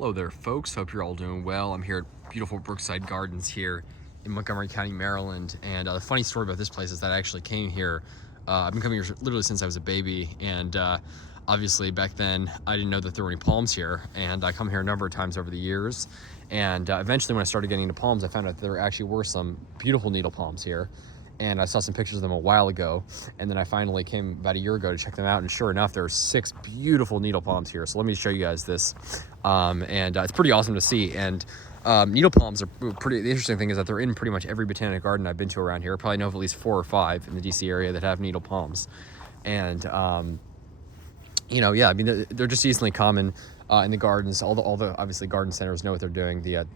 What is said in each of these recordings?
Hello there, folks. Hope you're all doing well. I'm here at beautiful Brookside Gardens here in Montgomery County, Maryland. And the funny story about this place is that I actually came here. I've been coming here literally since I was a baby. And obviously back then I didn't know that there were any palms here. And I come here a number of times over the years. And eventually when I started getting into palms, I found out that there actually were some beautiful needle palms here. And I saw some pictures of them a while ago, and then I finally came about a year ago to check them out, and sure enough, there are 6 beautiful needle palms here. So let me show you guys this, and it's pretty awesome to see. And needle palms are pretty, the interesting thing is that they're in pretty much every botanic garden I've been to around here. I probably know of at least 4 or 5 in the DC area that have needle palms. And yeah, I mean, they're just decently common in the gardens. All the obviously garden centers know what they're doing. The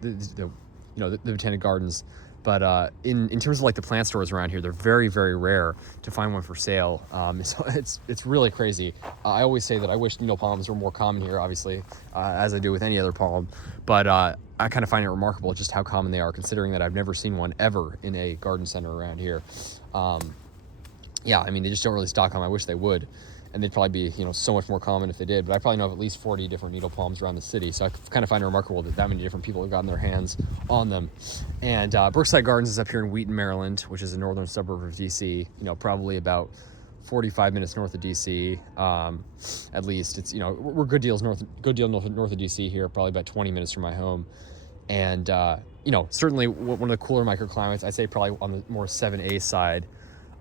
botanic gardens. But in terms of like the plant stores around here, they're very, very rare to find one for sale. So it's really crazy. I always say that I wish needle palms were more common here, obviously, as I do with any other palm. But I kind of find it remarkable just how common they are, considering that I've never seen one ever in a garden center around here. Yeah, I mean, they just don't really stock them. I wish they would. And they'd probably be, so much more common if they did. But I probably know of at least 40 different needle palms around the city. So I kind of find it remarkable that many different people have gotten their hands on them. And Brookside Gardens is up here in Wheaton, Maryland, which is a northern suburb of DC. Probably about 45 minutes north of DC, at least. It's we're a good deal north of DC here, probably about 20 minutes from my home. And certainly one of the cooler microclimates. I'd say probably on the more 7A side.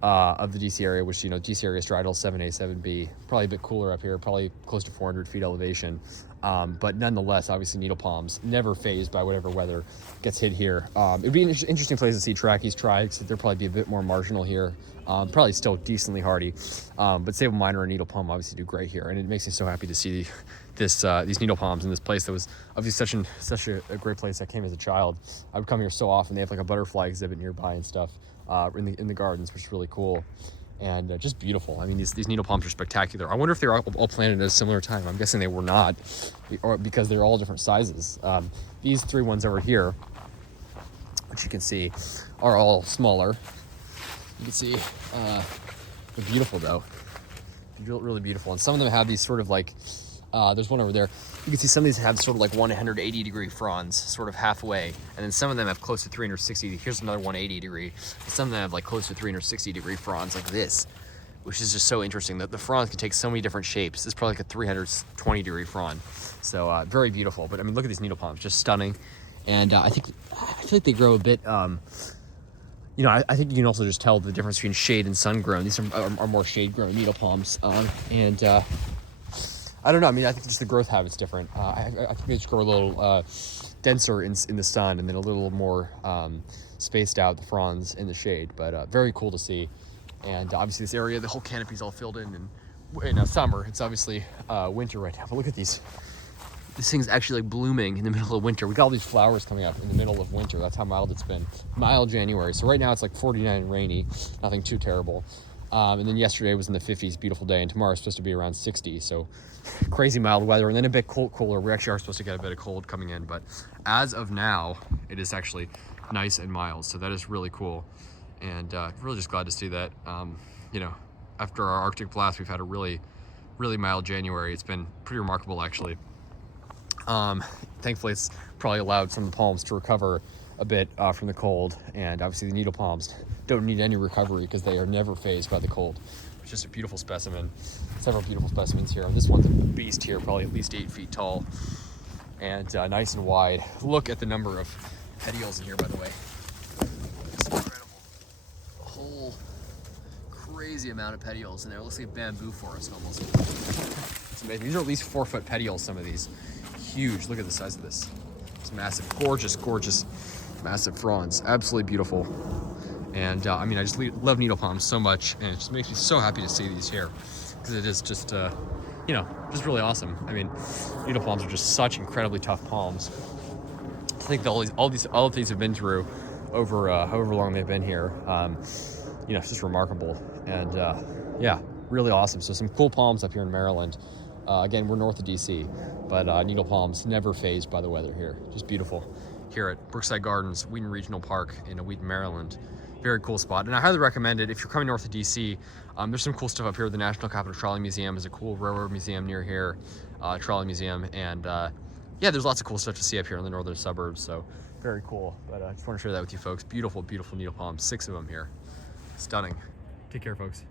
Of the DC area, which, DC area is striatal 7A, 7B, probably a bit cooler up here, probably close to 400 feet elevation. But nonetheless, obviously needle palms, never phased by whatever weather gets hit here. It'd be an interesting place to see Trachy's try, because they'll probably be a bit more marginal here. Probably still decently hardy. But sable minor and needle palm obviously do great here. And it makes me so happy to see these needle palms in this place that was obviously such a great place. I came as a child. I would come here so often. They have like a butterfly exhibit nearby and stuff. In the gardens, which is really cool and just beautiful. I mean, these needle palms are spectacular. I wonder if they were all planted at a similar time. I'm guessing they were not, or because they're all different sizes. These 3 ones over here, which you can see, are all smaller. You can see they're beautiful though, really beautiful. And some of them have these sort of like there's one over there. You can see some of these have sort of like 180 degree fronds, sort of halfway. And then some of them have close to 360. Here's another 180 degree. Some of them have like close to 360 degree fronds like this, which is just so interesting that the fronds can take so many different shapes. This is probably like a 320 degree frond. So very beautiful. But I mean, look at these needle palms, just stunning. And I feel like they grow a bit, I think you can also just tell the difference between shade and sun grown. These are more shade grown needle palms. I don't know. I mean, I think just the growth habit's different. I think they just grow a little denser in the sun, and then a little more spaced out, the fronds in the shade. But very cool to see. And obviously this area, the whole canopy's all filled in summer. It's obviously winter right now. But look at these. This thing's actually like blooming in the middle of winter. We got all these flowers coming up in the middle of winter. That's how mild it's been. Mild January. So right now it's like 49 and rainy. Nothing too terrible. And then yesterday was in the 50s, beautiful day, and tomorrow is supposed to be around 60, so crazy mild weather, and then a bit cooler. We actually are supposed to get a bit of cold coming in, but as of now, it is actually nice and mild, so that is really cool, and really just glad to see that. After our Arctic blast, we've had a really, really mild January. It's been pretty remarkable, actually. Thankfully, it's probably allowed some of the palms to recover a bit from the cold, and obviously the needle palms don't need any recovery because they are never phased by the cold. It's just a beautiful specimen. Several beautiful specimens here. And this one's a beast here, probably at least 8 feet tall and nice and wide. Look at the number of petioles in here, by the way. It's incredible. A whole crazy amount of petioles in there. It looks like a bamboo forest almost. It's amazing. These are at least 4-foot petioles, some of these. Huge. Look at the size of this. It's massive. Gorgeous, gorgeous, massive fronds. Absolutely beautiful. And I just love needle palms so much, and it just makes me so happy to see these here, because it is just, just really awesome. I mean, needle palms are just such incredibly tough palms. I think all of these have been through over however long they've been here. It's just remarkable, and yeah, really awesome. So some cool palms up here in Maryland. Again, we're north of DC, but needle palms never phased by the weather here. Just beautiful here at Brookside Gardens, Wheaton Regional Park in Wheaton, Maryland. Very cool spot, and I highly recommend it if you're coming north of DC. There's some cool stuff up here. The National Capital Trolley Museum is a cool railroad museum near here, trolley museum, and yeah, there's lots of cool stuff to see up here in the northern suburbs, so very cool. But I just want to share that with you folks. Beautiful, beautiful needle palms, 6 of them here. Stunning. Take care, folks.